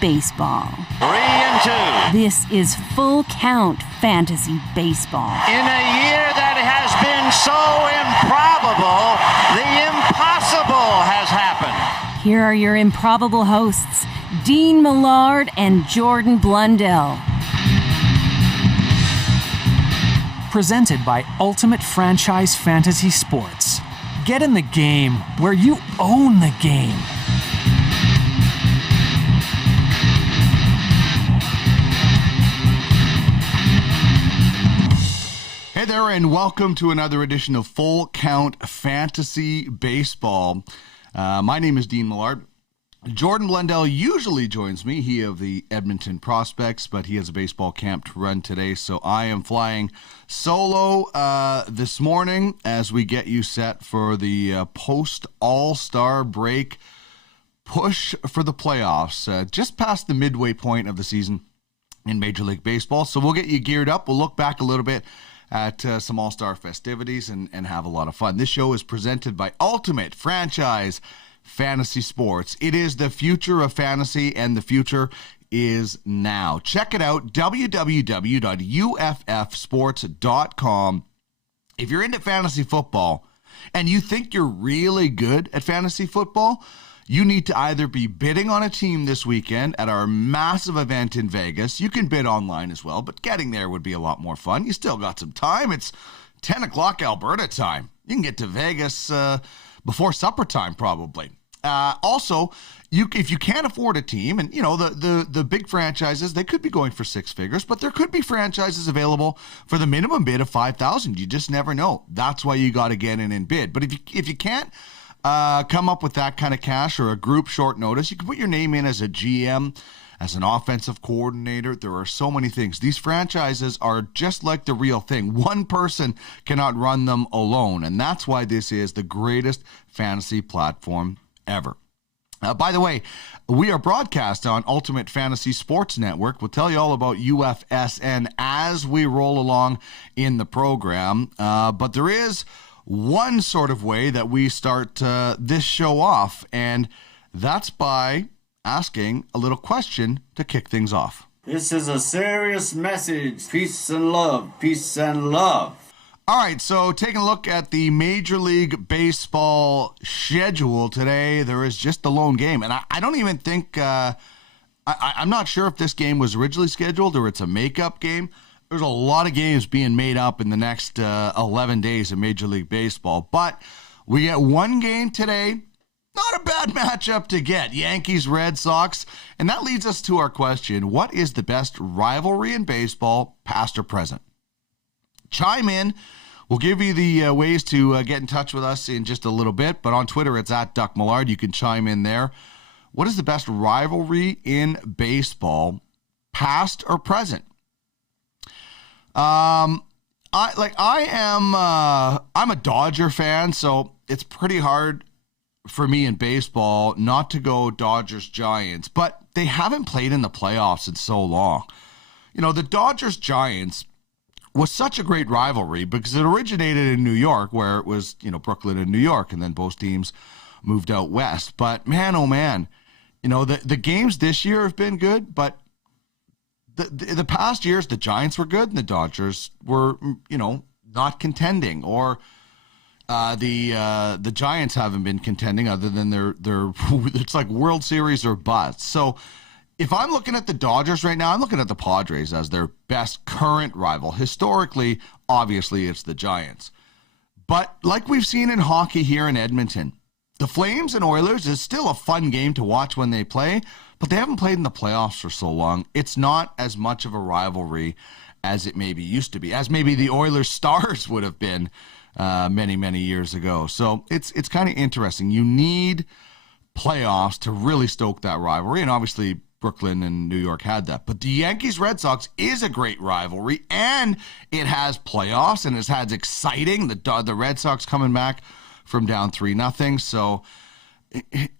Baseball. 3-2. This is Full Count Fantasy Baseball. In a year that has been so improbable, the impossible has happened. Here are your improbable hosts, Dean Millard and Jordan Blundell. Presented by Ultimate Franchise Fantasy Sports. Get in the game where you own the game. Hey there, and welcome to another edition of Full Count Fantasy Baseball. My name is Dean Millard. Jordan Blundell usually joins me, he of the Edmonton Prospects, but he has a baseball camp to run today, so I am flying solo this morning as we get you set for the post-All-Star break push for the playoffs, just past the midway point of the season in Major League Baseball. So we'll get you geared up. We'll look back a little bit at some All-Star festivities and have a lot of fun. This show is presented by Ultimate Franchise Fantasy Sports. It is the future of fantasy, and the future is now. Check it out, www.uffsports.com. If you're into fantasy football and you think you're really good at fantasy football, you need to either be bidding on a team this weekend at our massive event in Vegas. You can bid online as well, but getting there would be a lot more fun. You still got some time. It's 10 o'clock Alberta time. You can get to Vegas before supper time, probably. Also, if you can't afford a team, and you know the big franchises, they could be going for six figures, but there could be franchises available for the minimum bid of $5,000. You just never know. That's why you got to get in and bid. But if you can't come up with that kind of cash or a group short notice, you can put your name in as a GM, as an offensive coordinator. There are so many things. These franchises are just like the real thing. One person cannot run them alone, and that's why this is the greatest fantasy platform ever. By the way, we are broadcast on Ultimate Fantasy Sports Network. We'll tell you all about UFSN as we roll along in the program, but there is one sort of way that we start this show off, and that's by asking a little question to kick things off. This is a serious message. Peace and love. Peace and love. All right, so taking a look at the Major League Baseball schedule today, there is just the lone game, and I don't even think, I'm not sure if this game was originally scheduled or it's a makeup game. There's a lot of games being made up in the next 11 days of Major League Baseball. But we get one game today. Not a bad matchup to get. Yankees, Red Sox. And that leads us to our question. What is the best rivalry in baseball, past or present? Chime in. We'll give you the ways to get in touch with us in just a little bit. But on Twitter, it's at Duck Millard. You can chime in there. What is the best rivalry in baseball, past or present? I'm a Dodger fan, so it's pretty hard for me in baseball not to go Dodgers-Giants, but they haven't played in the playoffs in so long. You know, the Dodgers-Giants was such a great rivalry because it originated in New York, where it was, you know, Brooklyn and New York, and then both teams moved out west. But man, oh man, you know, the games this year have been good, but the past years, the Giants were good and the Dodgers were, you know, not contending, or the Giants haven't been contending other than their it's like World Series or bust. So if I'm looking at the Dodgers right now, I'm looking at the Padres as their best current rival. Historically, obviously, it's the Giants. But like we've seen in hockey here in Edmonton, the Flames and Oilers is still a fun game to watch when they play, but they haven't played in the playoffs for so long. It's not as much of a rivalry as it maybe used to be, as maybe the Oilers Stars would have been many, many years ago. So it's kind of interesting. You need playoffs to really stoke that rivalry, and obviously Brooklyn and New York had that. But the Yankees-Red Sox is a great rivalry, and it has playoffs, and it's had exciting. The Red Sox coming back from down 3-0. So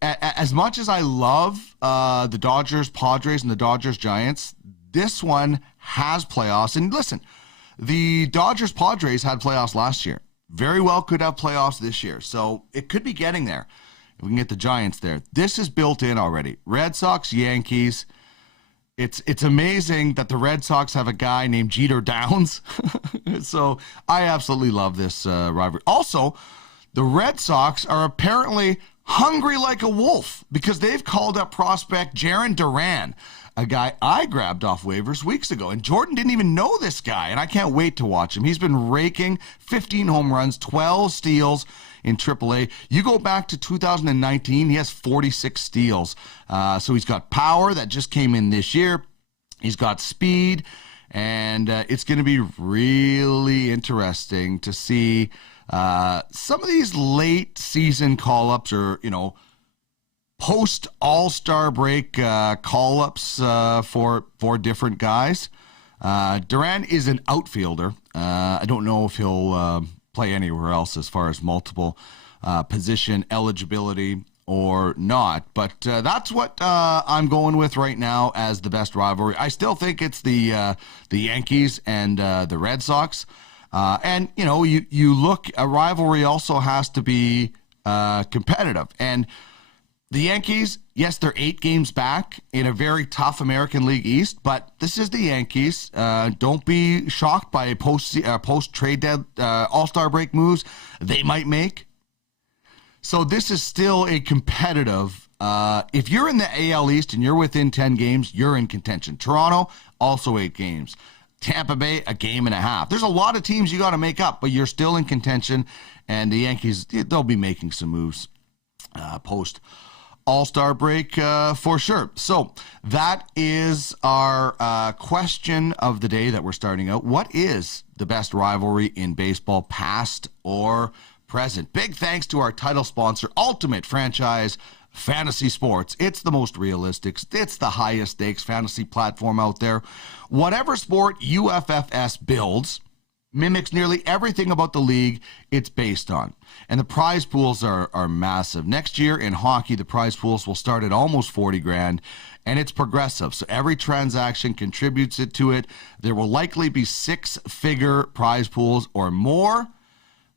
as much as I love the Dodgers, Padres, and the Dodgers, Giants, this one has playoffs. And listen, the Dodgers, Padres had playoffs last year. Very well could have playoffs this year. So it could be getting there. If we can get the Giants there. This is built in already. Red Sox, Yankees. It's amazing that the Red Sox have a guy named Jeter Downs. So I absolutely love this rivalry. Also, the Red Sox are apparently hungry like a wolf because they've called up prospect Jarren Duran, a guy I grabbed off waivers weeks ago. And Jordan didn't even know this guy, and I can't wait to watch him. He's been raking 15 home runs, 12 steals in AAA. You go back to 2019, he has 46 steals. So he's got power that just came in this year. He's got speed, and it's going to be really interesting to see some of these late season call-ups or, post All-Star break call-ups for different guys. Duran is an outfielder. I don't know if he'll play anywhere else as far as multiple position eligibility or not, but that's what I'm going with right now as the best rivalry. I still think it's the Yankees and the Red Sox. And you look, a rivalry also has to be competitive. And the Yankees, yes, they're 8 games back in a very tough American League East, but this is the Yankees. Don't be shocked by post-trade All-Star break moves they might make. So this is still a competitive. If you're in the AL East and you're within 10 games, you're in contention. Toronto, also 8 games. Tampa Bay, a game and a half. There's a lot of teams you got to make up, but you're still in contention. And the Yankees, they'll be making some moves post All-Star break for sure. So that is our question of the day that we're starting out. What is the best rivalry in baseball, past or present? Big thanks to our title sponsor, Ultimate Franchise Fantasy Sports. It's the most realistic, it's the highest stakes fantasy platform out there. Whatever sport UFFS builds mimics nearly everything about the league it's based on. And the prize pools are massive. Next year in hockey, the prize pools will start at almost 40 grand, and it's progressive. So every transaction contributes to it. There will likely be 6-figure prize pools or more.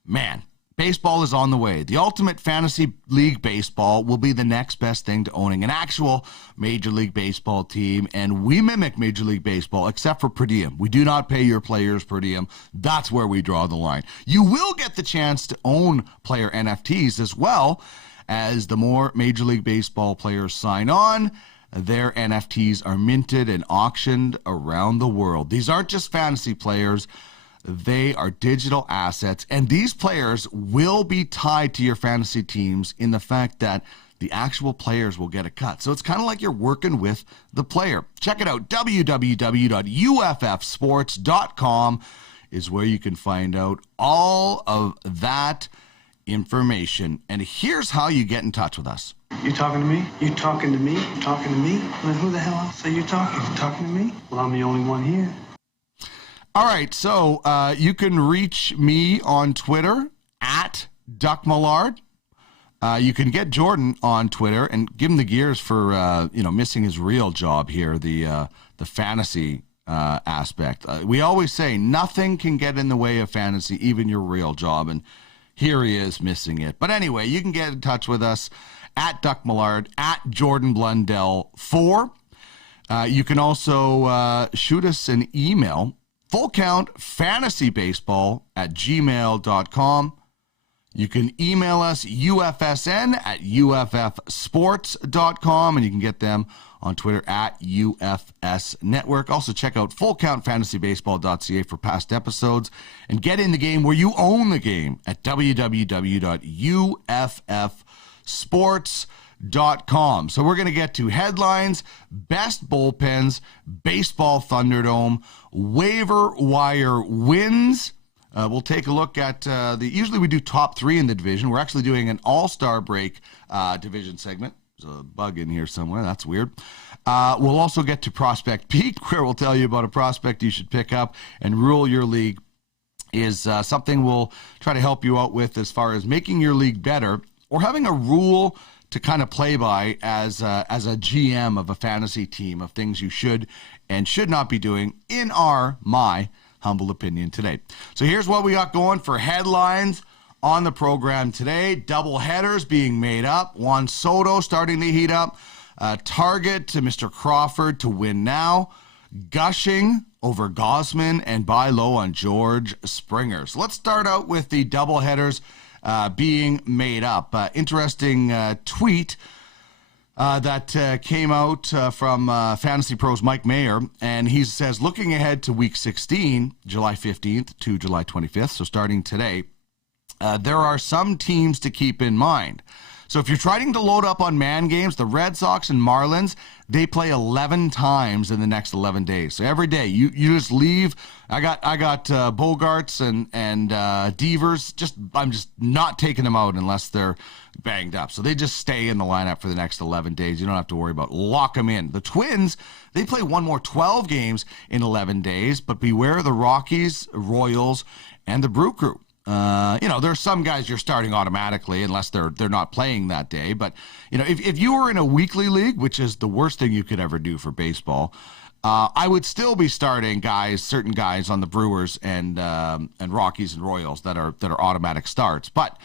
Man, baseball is on the way. The Ultimate Fantasy League Baseball will be the next best thing to owning an actual Major League Baseball team, and we mimic Major League Baseball except for per diem. We do not pay your players per diem. That's where we draw the line. You will get the chance to own player NFTs as well, as the more Major League Baseball players sign on, their NFTs are minted and auctioned around the world. These aren't just fantasy players. They are digital assets, and these players will be tied to your fantasy teams in the fact that the actual players will get a cut. So it's kind of like you're working with the player. Check it out. www.uffsports.com is where you can find out all of that information. And here's how you get in touch with us. You talking to me? You talking to me? You talking to me? Then who the hell else are you talking? You talking to me? Well, I'm the only one here. All right, so you can reach me on Twitter at Duck Millard. You can get Jordan on Twitter and give him the gears for missing his real job here, the fantasy aspect. We always say nothing can get in the way of fantasy, even your real job, and here he is missing it. But anyway, you can get in touch with us at Duck Millard, at Jordan Blundell 4. You can also shoot us an email. fullcountfantasybaseball@gmail.com. You can email us ufsn@uffsports.com, and you can get them on Twitter at UFS Network. Also check out fullcountfantasybaseball.ca for past episodes, and get in the game where you own the game at www.uffsports.com. So we're going to get to headlines, best bullpens, baseball Thunderdome, waiver wire wins. We'll take a look at usually we do top 3 in the division. We're actually doing an all-star break division segment. There's a bug in here somewhere. That's weird. We'll also get to Prospect Peak, where we'll tell you about a prospect you should pick up, and Rule Your League is something we'll try to help you out with as far as making your league better, or having a rule to kind of play by as a GM of a fantasy team, of things you should and should not be doing in my humble opinion today. So here's what we got going for headlines on the program today. Double headers being made up. Juan Soto starting to heat up. Target to Mr. Crawford to win now. Gushing over Gosman and buy low on George Springer. So let's start out with the double headers being made up. Interesting tweet that came out from Fantasy Pros Mike Mayer, and he says, looking ahead to Week 16, July 15th to July 25th, so starting today, there are some teams to keep in mind. So if you're trying to load up on man games, the Red Sox and Marlins, they play 11 times in the next 11 days. So every day you just leave. I got Bogarts and Devers. I'm just not taking them out unless they're banged up. So they just stay in the lineup for the next 11 days. You don't have to worry about lock them in. The Twins, they play one more 12 games in 11 days, but beware the Rockies, Royals, and the Brew Crew. There's some guys you're starting automatically unless they're not playing that day. But, if you were in a weekly league, which is the worst thing you could ever do for baseball, I would still be starting certain guys on the Brewers and Rockies and Royals that are automatic starts. But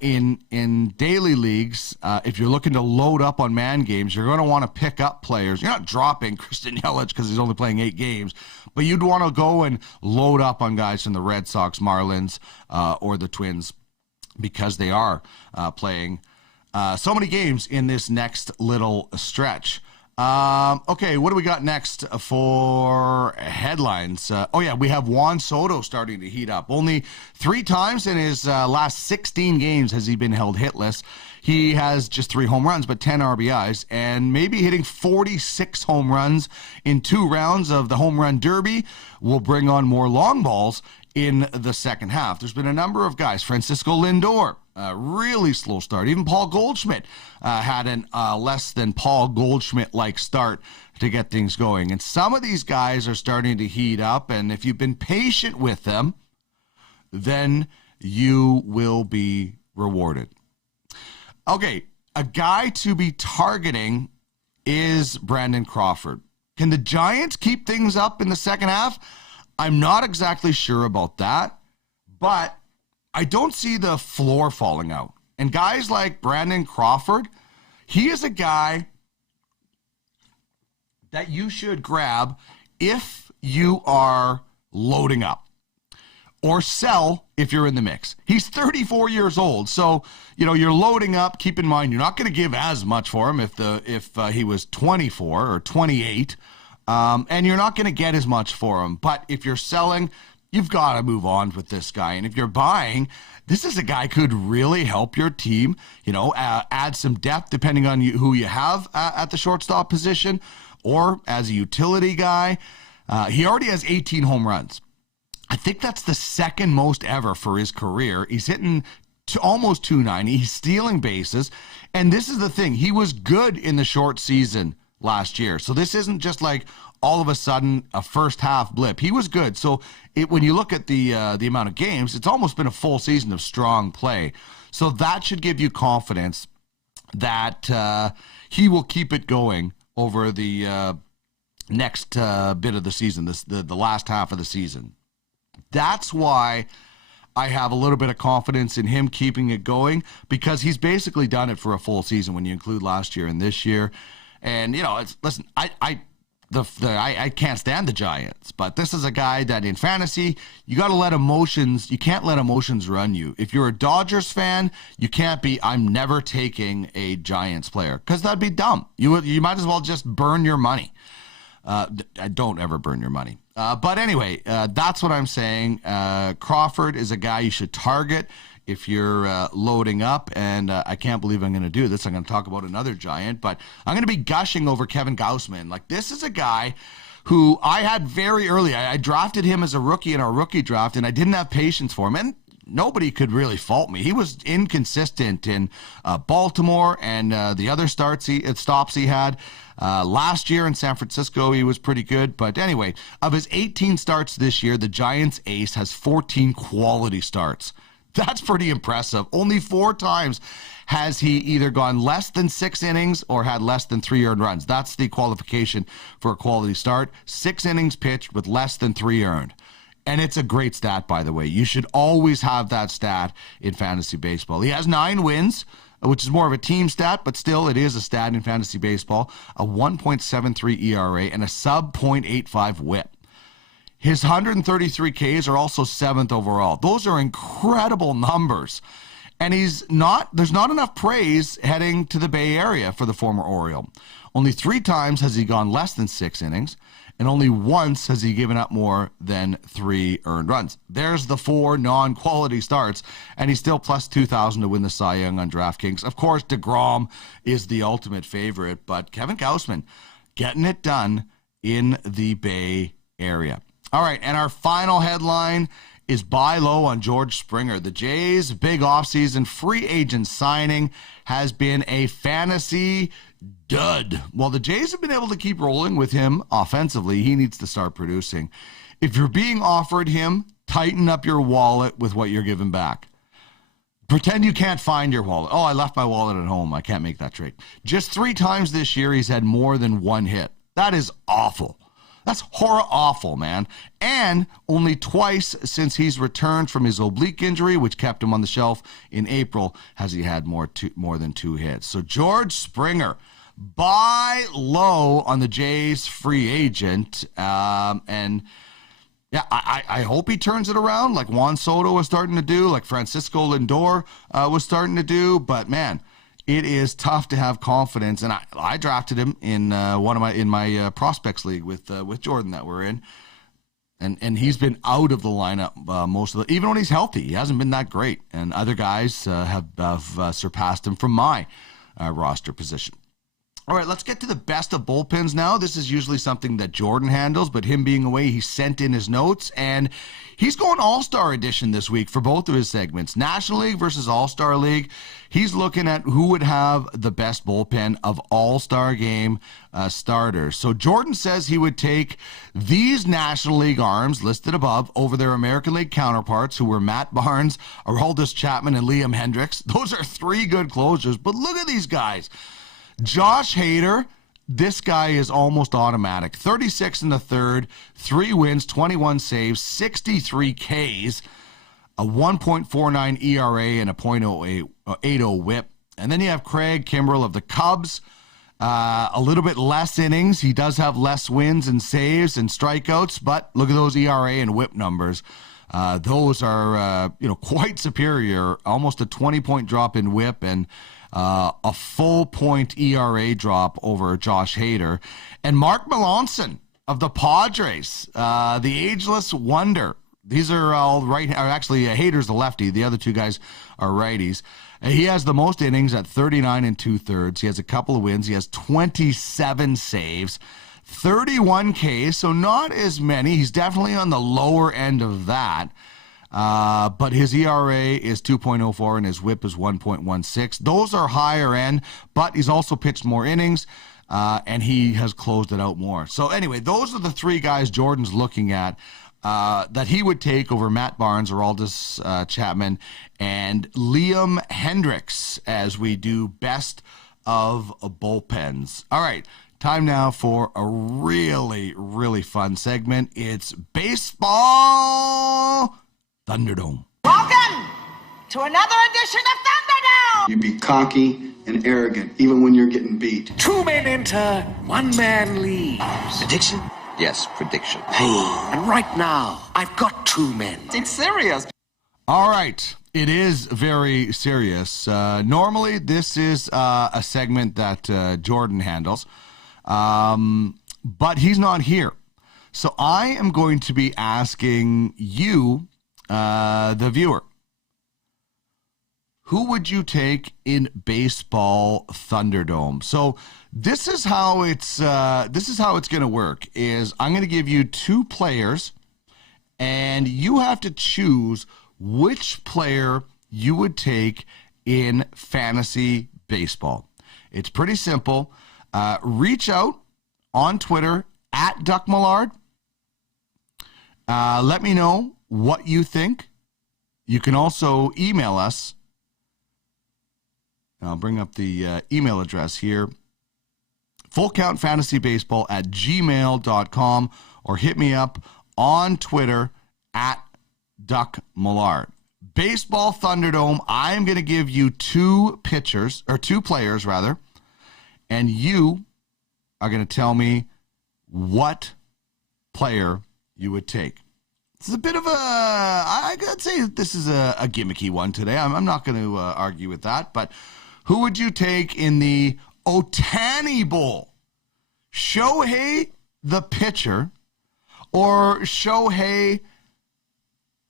in daily leagues, if you're looking to load up on man games, you're going to want to pick up players. You're not dropping Christian Yelich because he's only playing 8 games, but you'd want to go and load up on guys from the Red Sox, Marlins, or the Twins because they are playing so many games in this next little stretch. Okay, what do we got next for headlines? We have Juan Soto starting to heat up. Only 3 times in his last 16 games has he been held hitless. He has just 3 home runs, but 10 RBIs, and maybe hitting 46 home runs in 2 rounds of the home run derby will bring on more long balls in the second half. There's been a number of guys. Francisco Lindor, really slow start. Even Paul Goldschmidt had an less than Paul Goldschmidt-like start to get things going. And some of these guys are starting to heat up, and if you've been patient with them, then you will be rewarded. Okay, a guy to be targeting is Brandon Crawford. Can the Giants keep things up in the second half? I'm not exactly sure about that, but I don't see the floor falling out. And guys like Brandon Crawford, he is a guy that you should grab if you are loading up, or sell if you're in the mix. He's 34 years old, so you're loading up. Keep in mind, you're not going to give as much for him if he was 24 or 28. And you're not going to get as much for him. But if you're selling, you've got to move on with this guy. And if you're buying, this is a guy who could really help your team, add some depth depending on who you have at the shortstop position or as a utility guy. He already has 18 home runs. I think that's the second most ever for his career. He's hitting to almost 290. He's stealing bases. And this is the thing. He was good in the short season last year. So this isn't just like all of a sudden a first half blip. He was good. So when you look at the amount of games, it's almost been a full season of strong play. So that should give you confidence that he will keep it going over the next bit of the season, the last half of the season. That's why I have a little bit of confidence in him keeping it going, because he's basically done it for a full season when you include last year and this year. And, listen, I can't stand the Giants, but this is a guy that in fantasy, you can't let emotions run you. If you're a Dodgers fan, you can't be, I'm never taking a Giants player, because that'd be dumb. You might as well just burn your money. Don't ever burn your money. But anyway, that's what I'm saying. Crawford is a guy you should target if you're loading up, and I can't believe I'm going to do this. I'm going to talk about another Giant, but I'm going to be gushing over Kevin Gausman. Like, this is a guy who I had very early. I drafted him as a rookie in our rookie draft, and I didn't have patience for him, and nobody could really fault me. He was inconsistent in Baltimore and the other stops he had. Last year in San Francisco, he was pretty good. But anyway, of his 18 starts this year, the Giants ace has 14 quality starts. That's pretty impressive. Only 4 times has he either gone less than 6 innings or had less than 3 earned runs. That's the qualification for a quality start. 6 innings pitched with less than 3 earned. And it's a great stat, by the way. You should always have that stat in fantasy baseball. He has 9 wins, which is more of a team stat, but still it is a stat in fantasy baseball. A 1.73 ERA and a sub .85 whip. His 133 Ks are also 7th overall. Those are incredible numbers. And there's not enough praise heading to the Bay Area for the former Oriole. Only 3 times has he gone less than 6 innings, and only once has he given up more than 3 earned runs. There's the 4 non-quality starts, and he's still plus 2,000 to win the Cy Young on DraftKings. Of course, DeGrom is the ultimate favorite, but Kevin Gausman getting it done in the Bay Area. All right, and our final headline is buy low on George Springer. The Jays' big offseason free agent signing has been a fantasy dud. While the Jays have been able to keep rolling with him offensively, he needs to start producing. If you're being offered him, tighten up your wallet with what you're giving back. Pretend you can't find your wallet. Oh, I left my wallet at home. I can't make that trade. Just 3 times this year, he's had more than 1 hit. That is awful. That's horror awful, man. And only twice since he's returned from his oblique injury, which kept him on the shelf in April, has he had more than 2 hits. So George Springer, buy low on the Jays free agent. And yeah, I hope he turns it around like Juan Soto was starting to do, like Francisco Lindor was starting to do. But man, it is tough to have confidence, and I drafted him in my prospects league with Jordan that we're in, and he's been out of the lineup most of even when he's healthy. He hasn't been that great, and other guys have surpassed him from my roster position. All right, let's get to the best of bullpens now. This is usually something that Jordan handles, but him being away, he sent in his notes, and he's going All-Star edition this week for both of his segments. National League versus All-Star League. He's looking at who would have the best bullpen of All-Star game starters. So Jordan says he would take these National League arms listed above over their American League counterparts, who were Matt Barnes, Aroldis Chapman, and Liam Hendricks. Those are 3 good closers, but look at these guys. Josh Hader, this guy is almost automatic. 36 in the third, 3 wins, 21 saves, 63 Ks, a 1.49 ERA, and a .80 whip. And then you have Craig Kimbrell of the Cubs. A little bit less innings. He does have less wins and saves and strikeouts, but look at those ERA and whip numbers. Those are quite superior. Almost a 20-point drop in whip and a full point ERA drop over Josh Hader. And Mark Melancon of the Padres, the ageless wonder. These are all right. Actually, Hader's the lefty. The other 2 guys are righties. He has the most innings at 39 2/3. He has a couple of wins. He has 27 saves, 31 Ks, so not as many. He's definitely on the lower end of that. But his ERA is 2.04 and his whip is 1.16. Those are higher end, but he's also pitched more innings, and he has closed it out more. So anyway, those are the 3 guys Jordan's looking at that he would take over Matt Barnes, Aroldis Chapman, and Liam Hendricks as we do best of bullpens. All right. Time now for a really, really fun segment. It's Baseball Thunderdome. Welcome to another edition of Thunderdome! You be cocky and arrogant, even when you're getting beat. 2 men enter, 1 man leaves. Prediction? Yes, prediction. And right now, I've got 2 men. It's serious. All right. It is very serious. Normally, this is a segment that Jordan handles, but he's not here. So I am going to be asking you, the viewer, who would you take in Baseball Thunderdome? So this is how it's going to work. Is I'm going to give you 2 players, and you have to choose which player you would take in fantasy baseball. It's pretty simple. Reach out on Twitter at Duck Millard. Let me know what you think. You can also email us. I'll bring up the email address here. fullcountfantasybaseball@gmail.com, or hit me up on Twitter at Duck Millard. Baseball Thunderdome, I'm going to give you two players, and you are going to tell me what player you would take. This is a bit of I gotta say this is a gimmicky one today. I'm not going to argue with that, but who would you take in the Ohtani Bowl? Shohei the pitcher or Shohei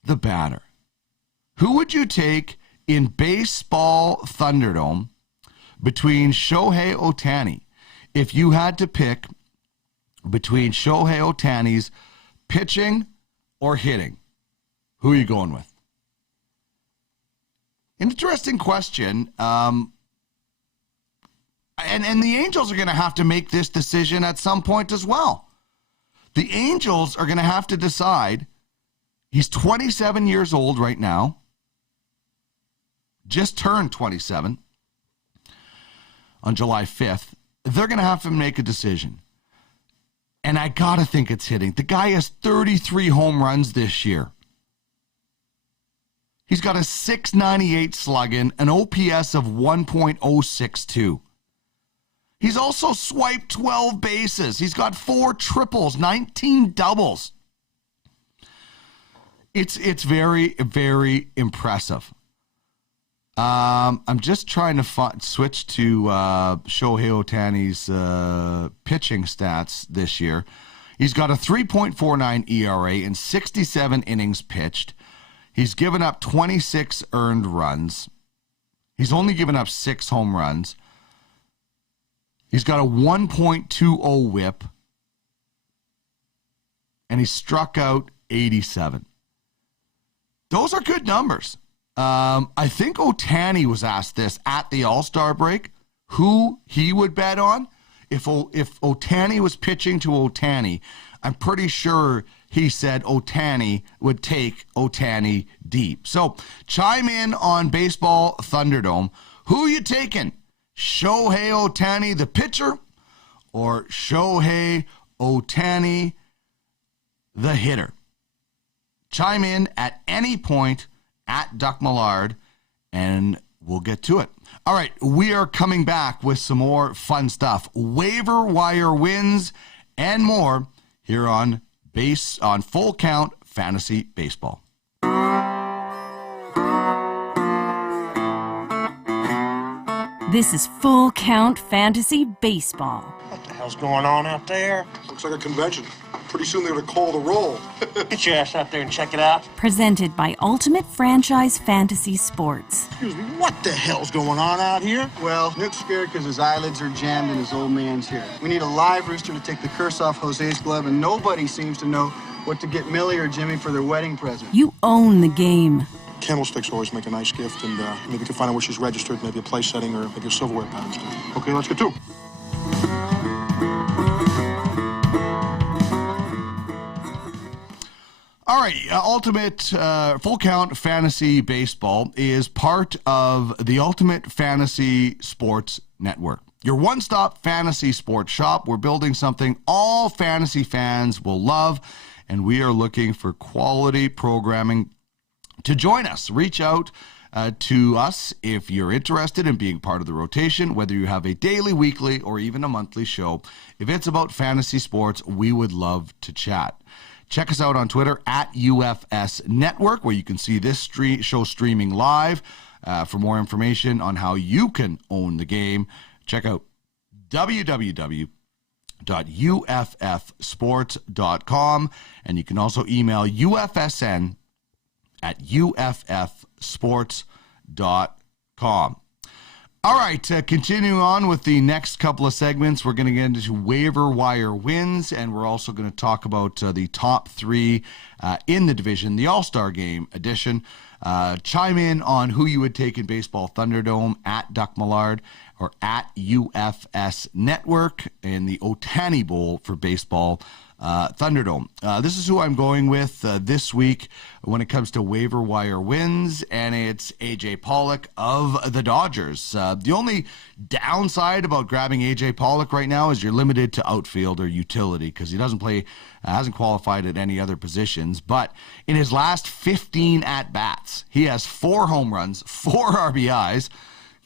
the batter? Who would you take in Baseball Thunderdome between Shohei Ohtani? If you had to pick between Shohei Ohtani's pitching or hitting, who are you going with? Interesting question. And the Angels are going to have to make this decision at some point as well. The Angels are going to have to decide. He's 27 years old right now. Just turned 27 on July 5th. They're going to have to make a decision. And I got to think it's hitting. The guy has 33 home runs this year. He's got a .698 slugging, an OPS of 1.062. He's also swiped 12 bases. He's got 4 triples, 19 doubles. It's very, very impressive. I'm just trying to switch to Shohei Ohtani's pitching stats this year. He's got a 3.49 ERA in 67 innings pitched. He's given up 26 earned runs. He's only given up 6 home runs. He's got a 1.20 whip. And he struck out 87. Those are good numbers. I think Ohtani was asked this at the All-Star break, who he would bet on. If Ohtani was pitching to Ohtani, I'm pretty sure he said Ohtani would take Ohtani deep. So chime in on Baseball Thunderdome. Who are you taking? Shohei Ohtani, the pitcher, or Shohei Ohtani, the hitter? Chime in at any point at Duck Millard, and we'll get to it. All right, we are coming back with some more fun stuff. Waiver wire wins and more here on Full Count Fantasy Baseball. This is Full Count Fantasy Baseball. What the hell's going on out there? Looks like a convention. Pretty soon they're going to call the roll. Get your ass out there and check it out. Presented by Ultimate Franchise Fantasy Sports. Excuse me, what the hell's going on out here? Well, Nook's scared because his eyelids are jammed and his old man's here. We need a live rooster to take the curse off Jose's glove, and nobody seems to know what to get Millie or Jimmy for their wedding present. You own the game. Candlesticks always make a nice gift, and maybe we can find out where she's registered, maybe a place setting or maybe a silverware pattern. Okay, let's get to it. All right, Ultimate Full Count Fantasy Baseball is part of the Ultimate Fantasy Sports Network. Your one-stop fantasy sports shop. We're building something all fantasy fans will love, and we are looking for quality programming to join us. Reach out to us if you're interested in being part of the rotation, whether you have a daily, weekly, or even a monthly show. If it's about fantasy sports, we would love to chat. Check us out on Twitter at UFS Network, where you can see this show streaming live. For more information on how you can own the game, check out www.uffsports.com, and you can also email UFSN at uffsports.com. All right, continuing on with the next couple of segments, we're going to get into waiver wire wins, and we're also going to talk about the top 3 in the division, the All-Star Game edition. Chime in on who you would take in Baseball Thunderdome at Duck Millard or at UFS Network in the Ohtani Bowl for Baseball Thunderdome. This is who I'm going with this week when it comes to waiver wire wins, and it's A.J. Pollock of the Dodgers. The only downside about grabbing A.J. Pollock right now is you're limited to outfield or utility because he doesn't play, hasn't qualified at any other positions. But in his last 15 at-bats, he has 4 home runs, 4 RBIs,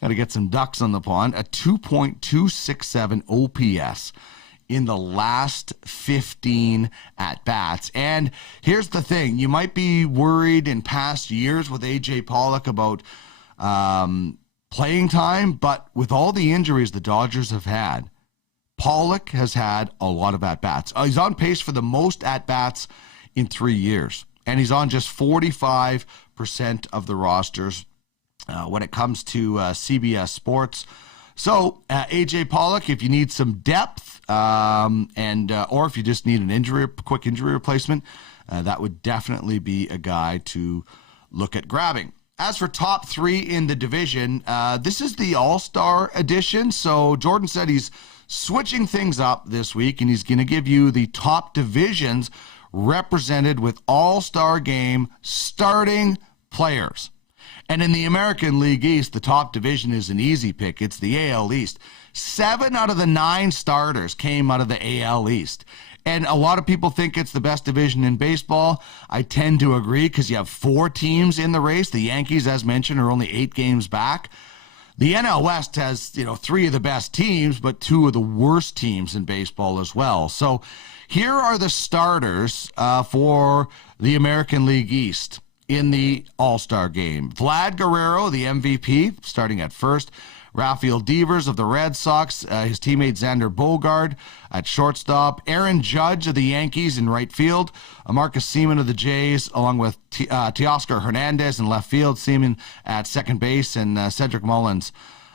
got to get some ducks on the pond, a 2.267 OPS in the last 15 at-bats. And here's the thing. You might be worried in past years with A.J. Pollock about playing time, but with all the injuries the Dodgers have had, Pollock has had a lot of at-bats. He's on pace for the most at-bats in 3 years, and he's on just 45% of the rosters when it comes to CBS Sports. So, A.J. Pollock, if you need some depth, or if you just need an quick injury replacement, that would definitely be a guy to look at grabbing. As for top 3 in the division, this is the All-Star edition. So Jordan said he's switching things up this week, and he's going to give you the top divisions represented with All-Star game starting players. And in the American League East, the top division is an easy pick. It's the AL East. 7 out of the 9 starters came out of the AL East. And a lot of people think it's the best division in baseball. I tend to agree because you have 4 teams in the race. The Yankees, as mentioned, are only 8 games back. The NL West has, 3 of the best teams, but 2 of the worst teams in baseball as well. So here are the starters for the American League East in the All-Star game. Vlad Guerrero, the MVP, starting at first. Rafael Devers of the Red Sox, his teammate Xander Bogaerts at shortstop. Aaron Judge of the Yankees in right field. Marcus Semien of the Jays, along with Teoscar Hernandez in left field. Semien at second base, and Cedric Mullins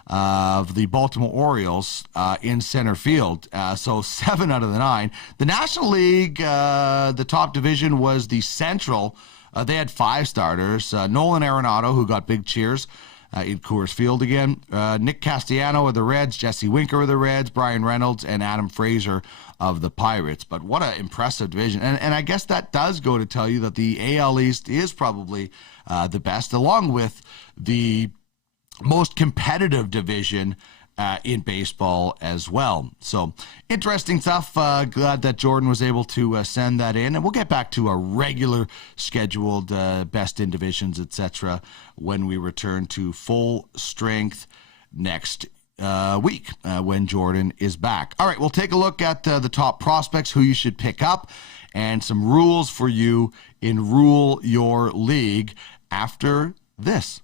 of the Baltimore Orioles in center field. So 7 out of the 9. The National League, the top division was the Central. They had 5 starters. Nolan Arenado, who got big cheers in Coors Field again. Nick Castellano of the Reds, Jesse Winker of the Reds, Brian Reynolds, and Adam Frazier of the Pirates. But what an impressive division. And I guess that does go to tell you that the AL East is probably the best, along with the most competitive division in baseball as well. So interesting stuff. Glad that Jordan was able to send that in, and we'll get back to a regular scheduled best in divisions, etc., when we return to full strength next week when Jordan is back. All right, we'll take a look at the top prospects, who you should pick up, and some rules for you in Rule Your League after this.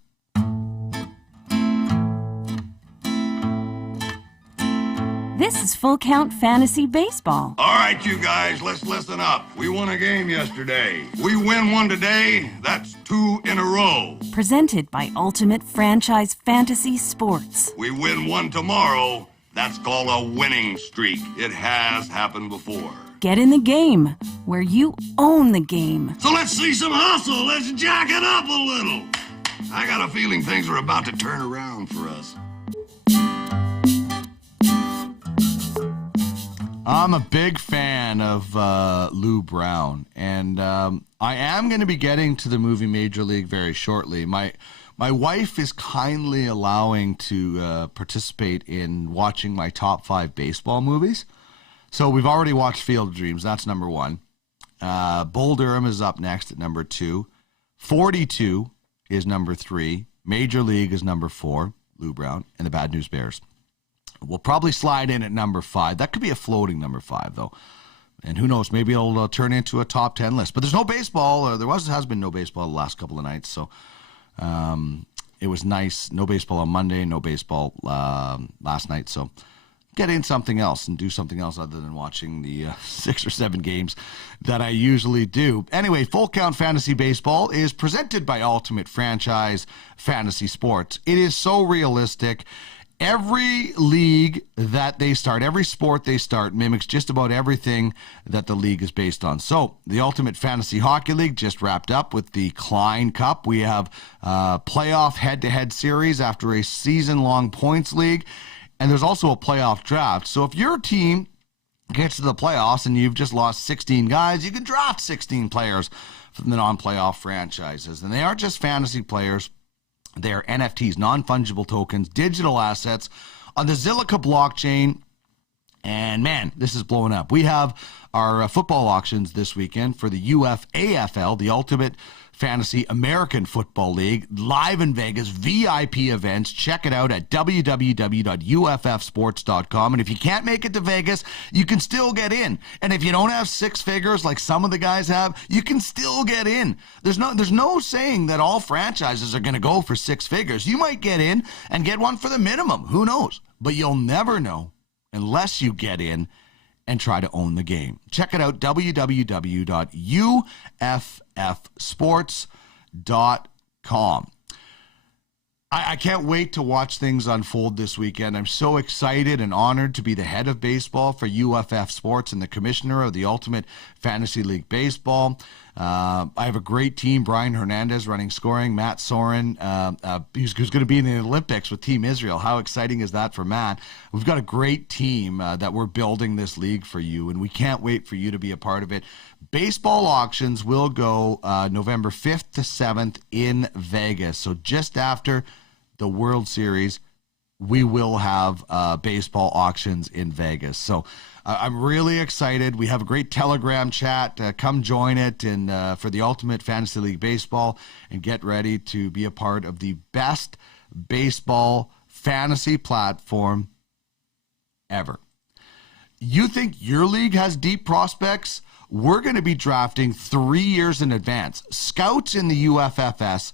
This is Full Count Fantasy Baseball. All right, you guys, let's listen up. We won a game yesterday. We win one today, that's 2 in a row. Presented by Ultimate Franchise Fantasy Sports. We win one tomorrow, that's called a winning streak. It has happened before. Get in the game, where you own the game. So let's see some hustle. Let's jack it up a little. I got a feeling things are about to turn around for us. I'm a big fan of Lou Brown, and I am going to be getting to the movie Major League very shortly. My wife is kindly allowing to participate in watching my top 5 baseball movies. So we've already watched Field of Dreams. That's number 1. Bull Durham is up next at number 2. 42 is number 3. Major League is number 4, Lou Brown, and the Bad News Bears. We'll probably slide in at number 5. That could be a floating number 5, though. And who knows, maybe it'll turn into a top 10 list. But there's no baseball, or has been no baseball the last couple of nights. So it was nice. No baseball on Monday, no baseball last night. So get in something else and do something else other than watching the 6 or 7 games that I usually do. Anyway, Full Count Fantasy Baseball is presented by Ultimate Franchise Fantasy Sports. It is so realistic. Every league that they start, every sport they start, mimics just about everything that the league is based on. So the Ultimate Fantasy Hockey League just wrapped up with the Klein Cup. We have a playoff head-to-head series after a season-long points league, and there's also a playoff draft. So if your team gets to the playoffs and you've just lost 16 guys, you can draft 16 players from the non-playoff franchises. And they aren't just fantasy players. They are NFTs, non-fungible tokens, digital assets on the Zilliqa blockchain. And man, this is blowing up. We have our football auctions this weekend for the UFAFL, the Ultimate Fantasy American Football League, live in Vegas, VIP events. Check it out at www.uffsports.com. And if you can't make it to Vegas, you can still get in. And if you don't have six figures like some of the guys have, you can still get in. There's no saying that all franchises are going to go for six figures. You might get in and get one for the minimum. Who knows? But you'll never know unless you get in and try to own the game. Check it out, www.uffsports.com. I can't wait to watch things unfold this weekend. I'm so excited and honored to be the head of baseball for UFF Sports and the commissioner of the Ultimate Fantasy League Baseball. I have a great team. Brian Hernandez running scoring. Matt Soren, who's going to be in the Olympics with Team Israel. How exciting is that for Matt? We've got a great team that we're building this league for you, and we can't wait for you to be a part of it. Baseball auctions will go November 5th to 7th in Vegas. So just after the World Series, we will have baseball auctions in Vegas. So I'm really excited. We have a great Telegram chat. Come join it and for the Ultimate Fantasy League Baseball and get ready to be a part of the best baseball fantasy platform ever. You think your league has deep prospects? We're going to be drafting 3 years in advance. Scouts in the UFFS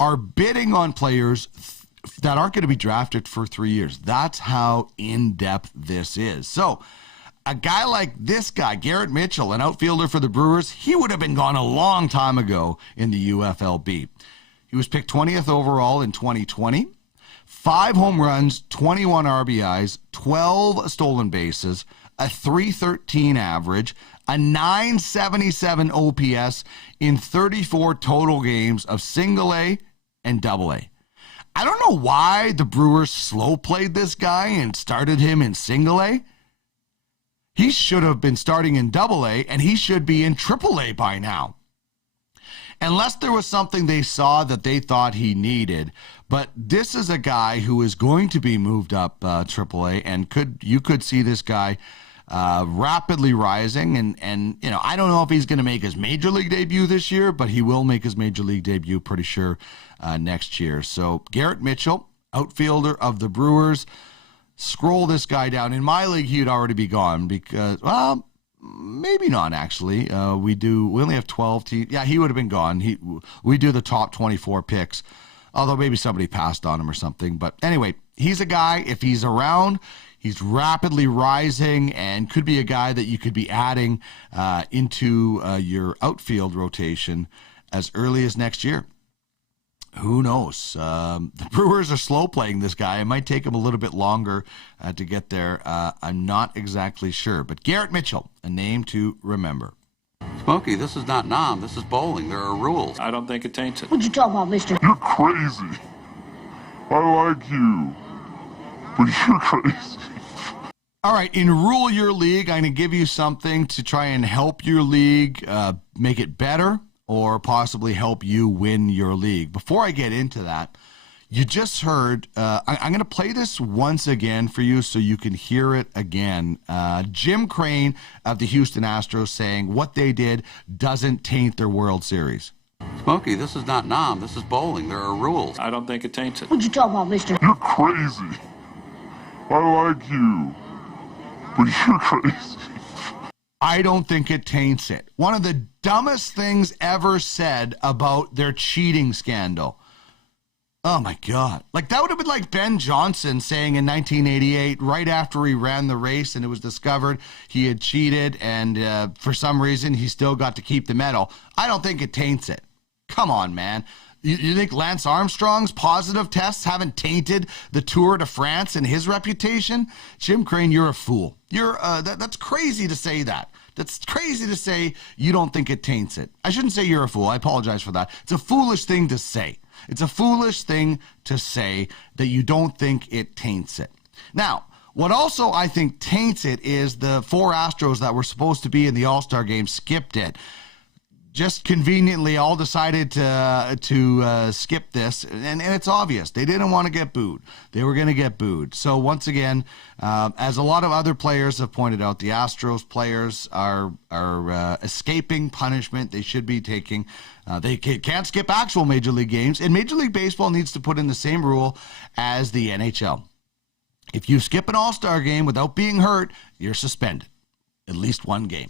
are bidding on players that aren't going to be drafted for 3 years. That's how in-depth this is. So a guy like this guy, Garrett Mitchell, an outfielder for the Brewers, he would have been gone a long time ago in the UFLB. He was picked 20th overall in 2020. 5 home runs, 21 RBIs, 12 stolen bases, a .313 average, a .977 OPS in 34 total games of single A and double A. I don't know why the Brewers slow played this guy and started him in single A. He should have been starting in double A, and he should be in triple A by now. Unless there was something they saw that they thought he needed. But this is a guy who is going to be moved up triple A, and you could see this guy rapidly rising. And you know, I don't know if he's going to make his major league debut this year, but he will make his major league debut pretty sure next year. So Garrett Mitchell, outfielder of the Brewers. Scroll this guy down. In my league, he'd already be gone because, well, maybe not actually. We only have 12 teams. Yeah, he would have been gone. We do the top 24 picks, although maybe somebody passed on him or something. But anyway, he's a guy, if he's around, he's rapidly rising and could be a guy that you could be adding into your outfield rotation as early as next year. Who knows? The Brewers are slow playing this guy. It might take him a little bit longer to get there. I'm not exactly sure. But Garrett Mitchell, a name to remember. Smokey, this is not Nam. This is bowling. There are rules. I don't think it taints it. What you talking about, mister? You're crazy. I like you. But you're crazy. All right, in Rule Your League, I'm going to give you something to try and help your league make it better, or possibly help you win your league. Before I get into that, you just heard, I'm going to play this once again for you so you can hear it again. Jim Crane of the Houston Astros saying what they did doesn't taint their World Series. Smokey, this is not Nam. This is bowling. There are rules. I don't think it taints it. What you talking about, mister? You're crazy. I like you. But you're crazy. I don't think it taints it. One of the dumbest things ever said about their cheating scandal. Oh, my God. Like, that would have been like Ben Johnson saying in 1988, right after he ran the race and it was discovered he had cheated and for some reason he still got to keep the medal. I don't think it taints it. Come on, man. You think Lance Armstrong's positive tests haven't tainted the Tour de France and his reputation? Jim Crane, you're a fool. That's crazy to say that. That's crazy to say you don't think it taints it. I shouldn't say you're a fool. I apologize for that. It's a foolish thing to say. It's a foolish thing to say that you don't think it taints it. Now, What also I think taints it is the 4 Astros that were supposed to be in the All-Star game skipped it. Just conveniently all decided to skip this, and it's obvious. They didn't want to get booed. They were going to get booed. So once again, as a lot of other players have pointed out, the Astros players are escaping punishment they should be taking. They can't skip actual Major League games, and Major League Baseball needs to put in the same rule as the NHL. If you skip an All-Star game without being hurt, you're suspended. At least one game.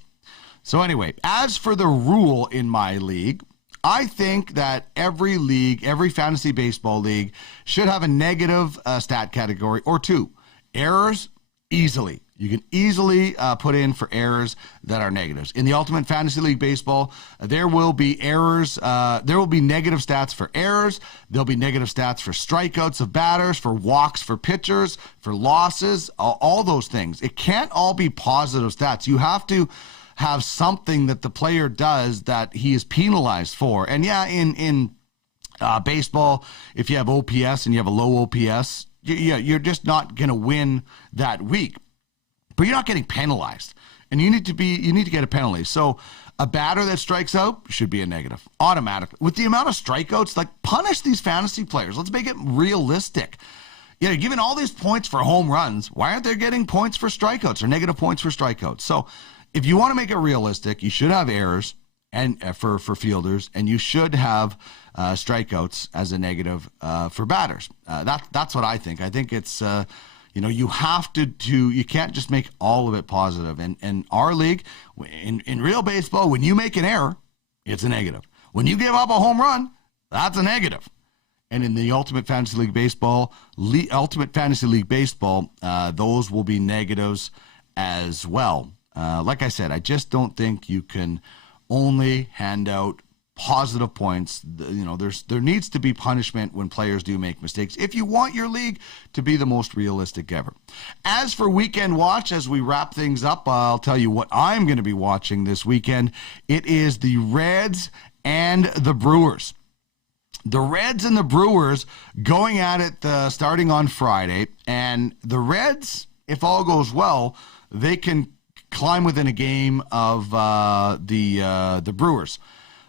So anyway, as for the rule in my league, I think that every league, every fantasy baseball league should have a negative stat category or 2. Errors, easily. You can easily put in for errors that are negatives. In the Ultimate Fantasy League Baseball, there will be errors. There will be negative stats for errors. There'll be negative stats for strikeouts of batters, for walks for pitchers, for losses, all those things. It can't all be positive stats. You have to have something that the player does that he is penalized for. And yeah, in baseball, if you have OPS and you have a low OPS, you're just not going to win that week. But you're not getting penalized, and you need to get a penalty. So a batter that strikes out should be a negative automatically. With the amount of strikeouts, like, punish these fantasy players. Let's make it realistic. Yeah, given all these points for home runs, why aren't they getting points for strikeouts or negative points for strikeouts? So if you want to make it realistic, you should have errors and for fielders, and you should have strikeouts as a negative for batters. That's what I think. I think it's you have to do. You can't just make all of it positive. And our league, in real baseball, when you make an error, it's a negative. When you give up a home run, that's a negative. And in the Ultimate Fantasy League Baseball, those will be negatives as well. Like I said, I just don't think you can only hand out positive points. There needs to be punishment when players do make mistakes if you want your league to be the most realistic ever. As for weekend watch, as we wrap things up, I'll tell you what I'm going to be watching this weekend. It is the Reds and the Brewers. The Reds and the Brewers going at it starting on Friday. And the Reds, if all goes well, they can climb within a game of the Brewers.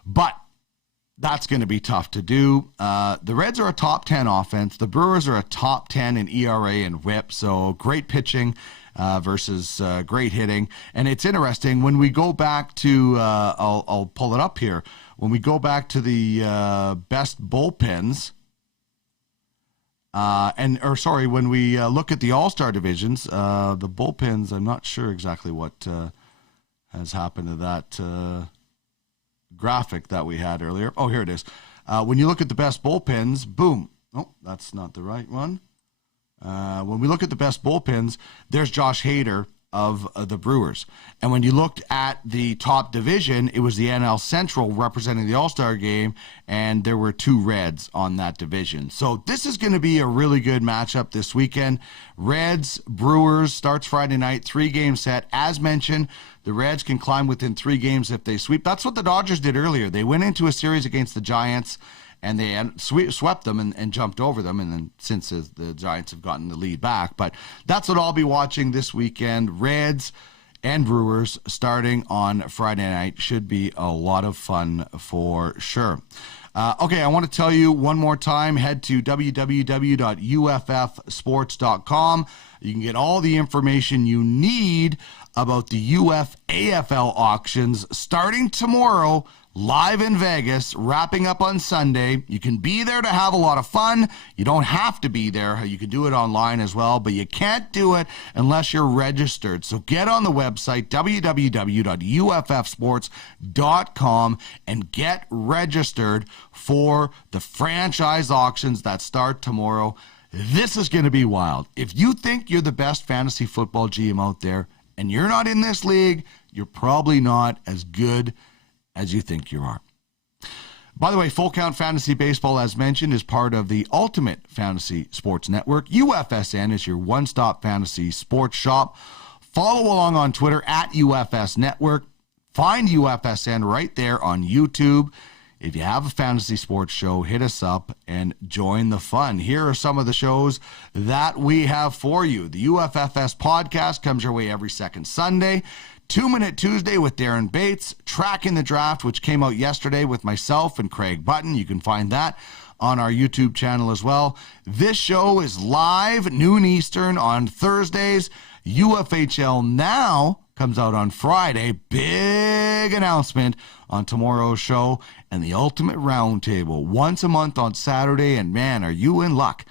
But that's going to be tough to do. The Reds are a top 10 offense. The Brewers are a top 10 in ERA and WHIP. So great pitching versus great hitting. And it's interesting when we go back to, I'll pull it up here. When we go back to the best bullpens, when we look at the All-Star divisions, the bullpens, I'm not sure exactly what has happened to that graphic that we had earlier. Oh, here it is. When you look at the best bullpens, boom. Oh, that's not the right one. When we look at the best bullpens, there's Josh Hader of the Brewers. And when you looked at the top division, it was the NL Central representing the All-Star game, and there were 2 Reds on that division. So this is going to be a really good matchup this weekend. Reds, Brewers starts Friday night, 3-game set. As mentioned, the Reds can climb within 3 games if they sweep. That's what the Dodgers did earlier. They went into a series against the Giants, and they swept them and jumped over them. And then since the Giants have gotten the lead back. But that's what I'll be watching this weekend. Reds and Brewers starting on Friday night. Should be a lot of fun for sure. Okay, I want to tell you one more time, head to www.uffsports.com. You can get all the information you need about the AFL auctions starting tomorrow, live in Vegas, wrapping up on Sunday. You can be there to have a lot of fun. You don't have to be there. You can do it online as well, but you can't do it unless you're registered. So get on the website, www.uffsports.com, and get registered for the franchise auctions that start tomorrow. This is going to be wild. If you think you're the best fantasy football GM out there and you're not in this league, you're probably not as good as you think you are. By the way, Full Count Fantasy Baseball, as mentioned, is part of the Ultimate Fantasy Sports Network. UFSN is your one-stop fantasy sports shop. Follow along on Twitter at UFS Network. Find UFSN right there on YouTube. If you have a fantasy sports show, hit us up and join the fun. Here are some of the shows that we have for you. The UFFS podcast comes your way every second Sunday. 2 Minute Tuesday with Darren Bates. Tracking the Draft, which came out yesterday with myself and Craig Button. You can find that on our YouTube channel as well. This show is live, noon Eastern on Thursdays. UFHL Now comes out on Friday. Big announcement on tomorrow's show. And the Ultimate Roundtable once a month on Saturday. And man, are you in luck.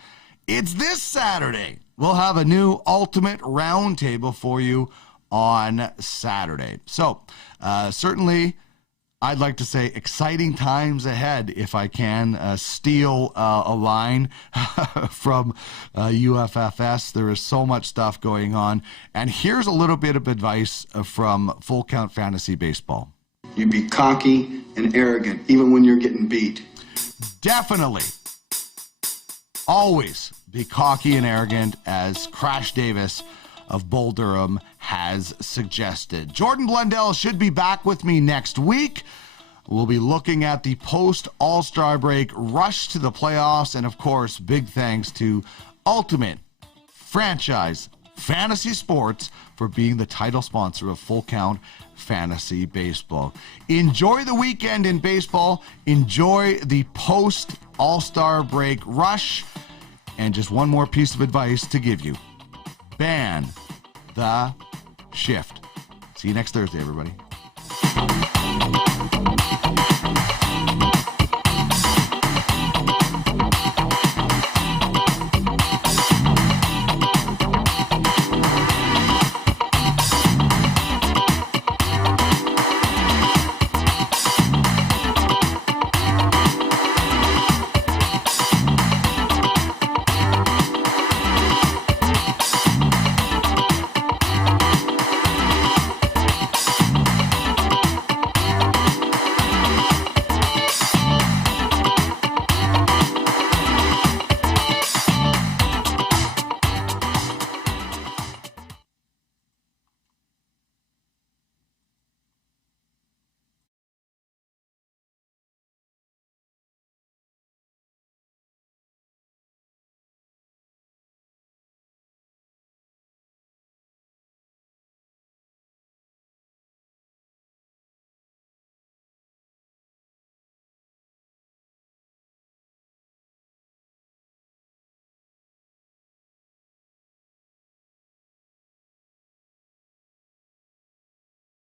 It's this Saturday. We'll have a new Ultimate Roundtable for you on Saturday. So certainly I'd like to say exciting times ahead if I can steal a line from UFFS. There is so much stuff going on. And here's a little bit of advice from Full Count Fantasy Baseball. You be cocky and arrogant, even when you're getting beat. Definitely. Always be cocky and arrogant, as Crash Davis of Bull Durham has suggested. Jordan Blundell should be back with me next week. We'll be looking at the post-All-Star break rush to the playoffs, and of course, big thanks to Ultimate Franchise Fantasy Sports for being the title sponsor of Full Count Fantasy Baseball. Enjoy the weekend in baseball. Enjoy the post-All-Star break rush. And just one more piece of advice to give you. Ban the shift. See you next Thursday, everybody.